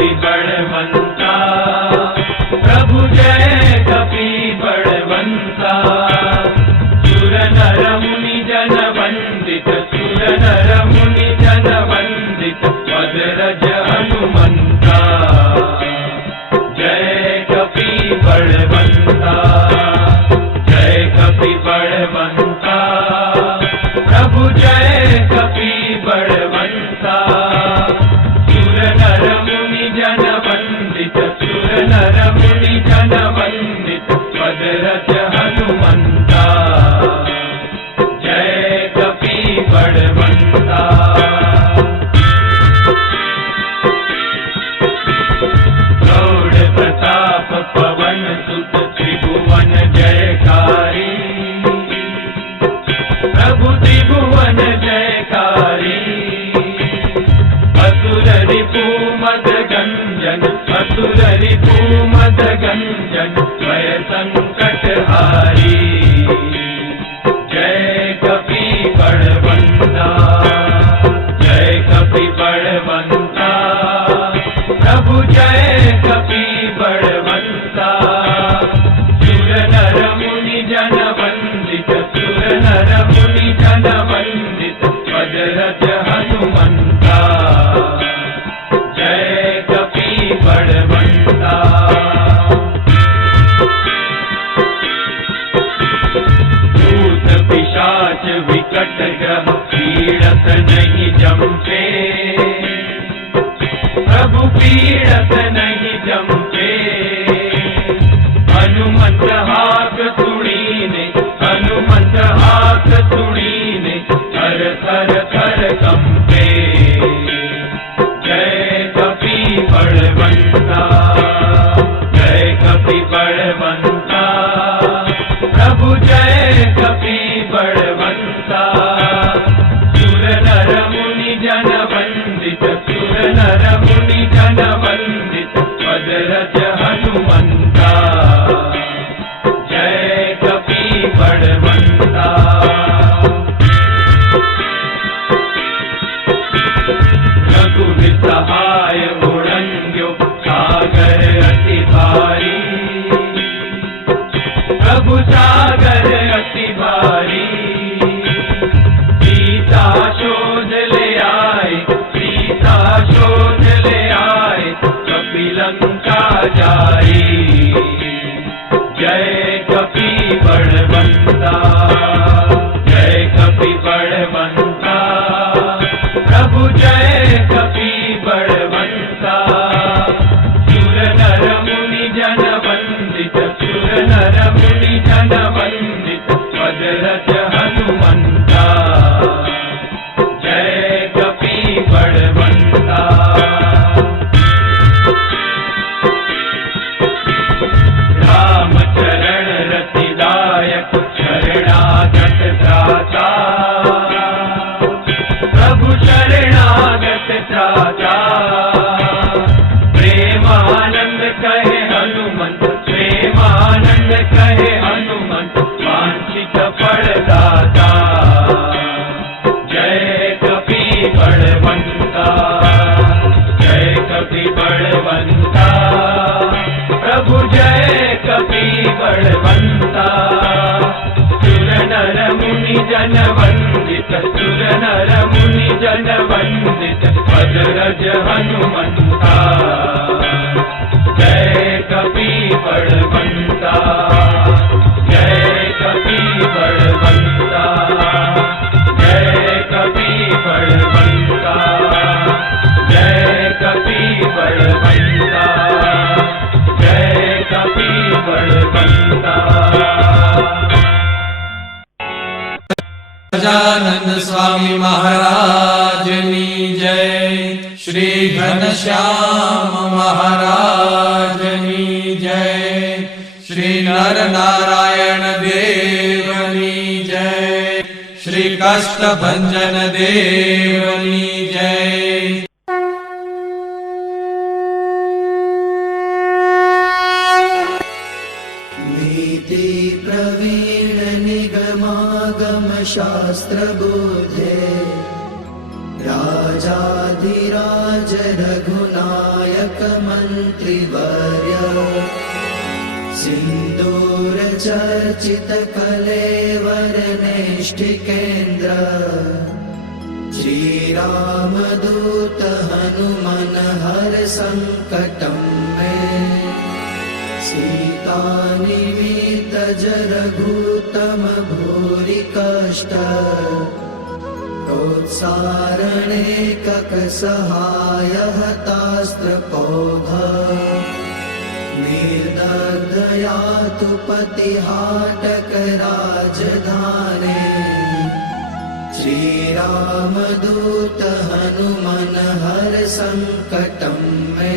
बड़ मन Yeah, yeah. beat it up प्रभु जय कपि बलवंता। सुर नर मुनि जन वंदित सुर नर मुनि जन वंदित पद रज पण्डित गजानन स्वामी महाराज महाराजनी जय। श्री घनश्याम महाराजनी जय। श्री नर नारायण देवनी जय। श्री कष्ट भंजन देवनी शास्त्रबुद्धे राजाधिराज रघुनायकमन्त्रिवर्य सिन्दूरचर्चितकलेवरनेष्ठिकेन्द्र श्रीरामदूत हनुमन हर सङ्कटं मे सीतानिमित जरघूतम भूरि कष्ट। ककसहाय हतास्त्रपौघ निर्दग्धया तु पतिहाटक राजधाने। श्रीरामदूत हनुमन हर सङ्कटं मे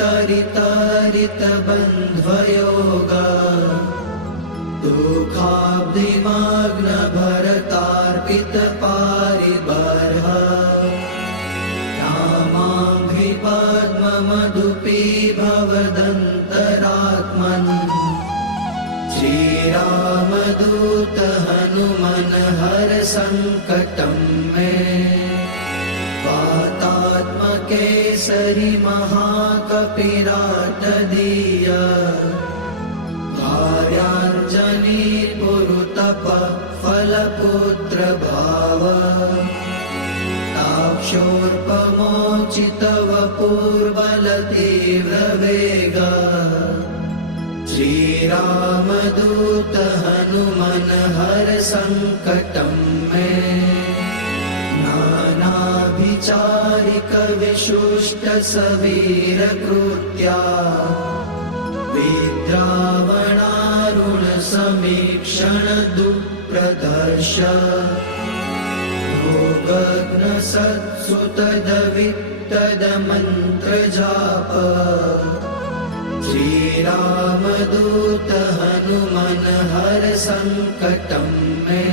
रामागमोक्तितरितरित बन्ध्वयोग दुःखाब्धिमाग्न भरतार्पित पारिबर्ह रामाङ्घ्रि पद्ममधुपी भवदन्तरात्मन् श्रीरामदूत हनुमन हर सङ्कटं मे वातात्मकेसरि महाकपिराटदीय कार्याञ्जनी पुरुतप फलपुत्र भाव ताक्षोर्पमोचितव पूर्वल तीव्रवेग श्रीरामदूत हनुमन हर सङ्कटं मे नानाभिचारिक विशुष्ट सवीरकृत्या विद्रावणारुण समीक्षण दुप्रदर्श हनुमन हर सङ्कटं मे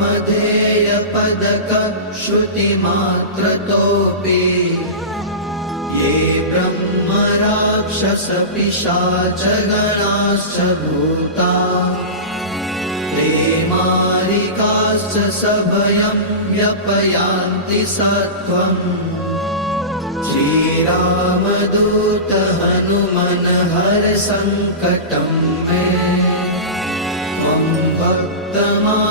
मधेयपदकश्रुतिमात्रतोऽपि ये ब्रह्मराक्षसपिशा च भूता ते मारिकाश्च सभयं व्यपयान्ति स त्वं श्रीरामदूतहनुमनहरसङ्कटं मे त्वं تمام